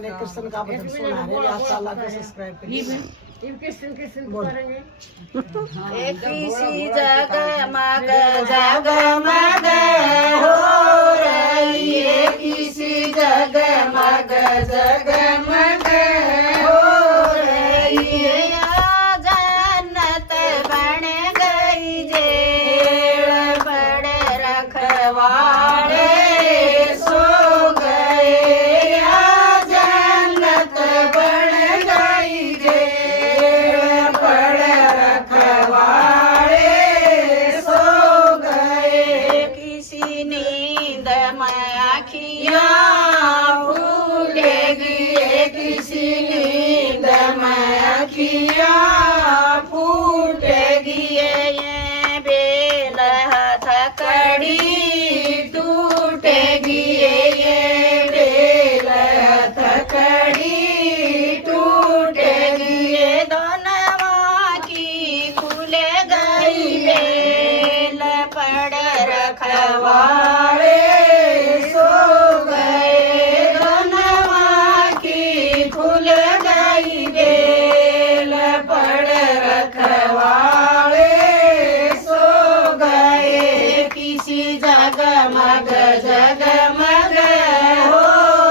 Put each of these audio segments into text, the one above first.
मैंने कृष्ण का भजन सुना है, आप साला को सब्सक्राइब करिए। किसी जगमग जगमग हो रही है, किसी जगमग जगमग हो रही है, जन्नत बन गई जेल बड़े रखवाड़े सो गए, जन्नत बन गई जेल बड़े रखवाड़े सो गए, किसी नींद में आँखियाँ फूटेगी, किसी नींद में आँखियाँ फूटेगी, ये बेल हथकड़ी टूटेगी, ये बेल हथकड़ी टूटेगी, ये दोनों की खुल गई बेल पड़ रखवाड़े सो गए, दोनों की खुल गई बेल पड़ रखवाड़े सो गए, किसी जगमग जगमग हो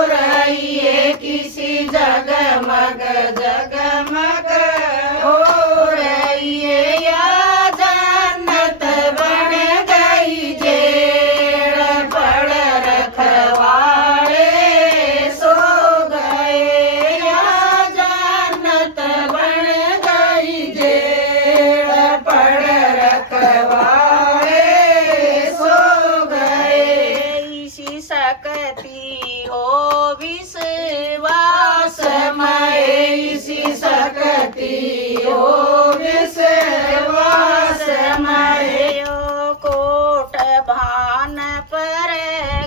रही है, किसी जगमग जगमग हो रही है, या जन्नत बन गई जेल पड़ रखवाड़े सो गए, या जन्नत बन गई जेल पड़ रखवाड़े सो गए, इसी सकती हो विश्वास में, इसी सकती हो विश्वास में, यो कोट भान पर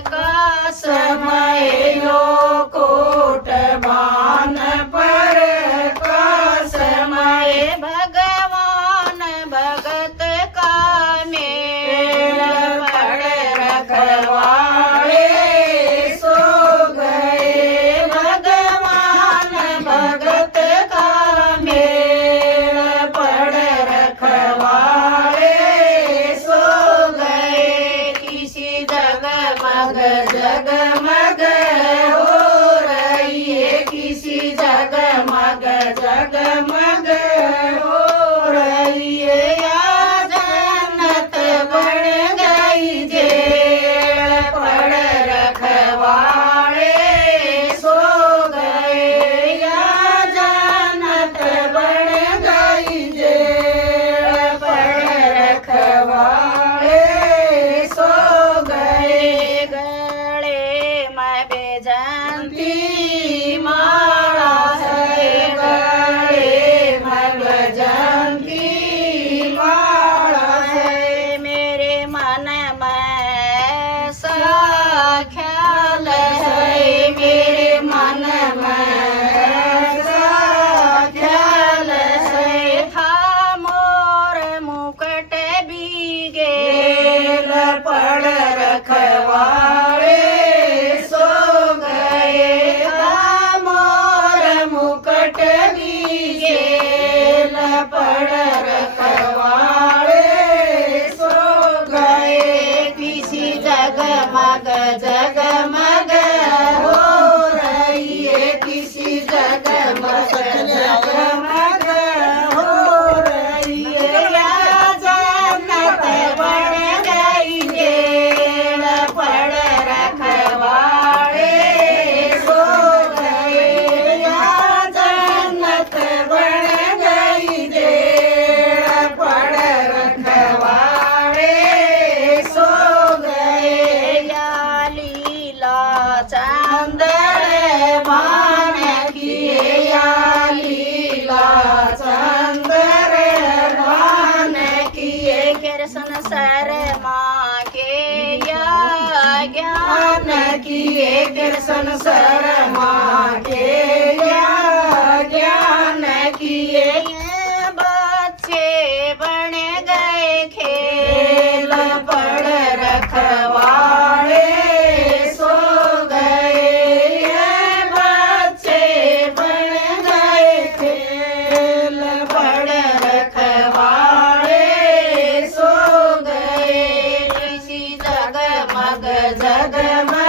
का समय, यो कोट भान पर का समय, भगवान भगत का मेल पड़ रखवाड़े सो गए, भगवान भगत का मेल पड़ रखवाड़े सो गए, किसी जगमग जगमग हो रही है, किसी जगमग जगमग हो रही है, या जन्नत बन गई जेल पड़ रखवाड़े सो गए, या जन्नत बन गई जेल पड़ रखवाड़े सो गए, गले में बेजंती माला है, गले में बेजंती माला है, मेरे मन में सा ख्याल है, मेरे मन में सा ख्याल है, था मोर मुकुट भी गेल पड़ रखवाड़े सो गए, था मोर मुकुट भी गेल पड़ रखवाड़े सो गए, किसी जगमग जगमग हो रही है, किसी जगमग जगमग हो रही है, या जन्नत बन गई जेल पड़ रखवाड़े सो गए, या जन्नत बन गई जेल पड़ रखवाड़े सो गए, या लीला चंद्र भान किए, या लीला चंद्र भान किए, कृष्ण शर्मा के या ज्ञान किए, कृष्ण शर्मा के या ज्ञान किए, ये बच्चे बन गए खेल पड़ रखवाड़े सो गए, ये बच्चे जगमग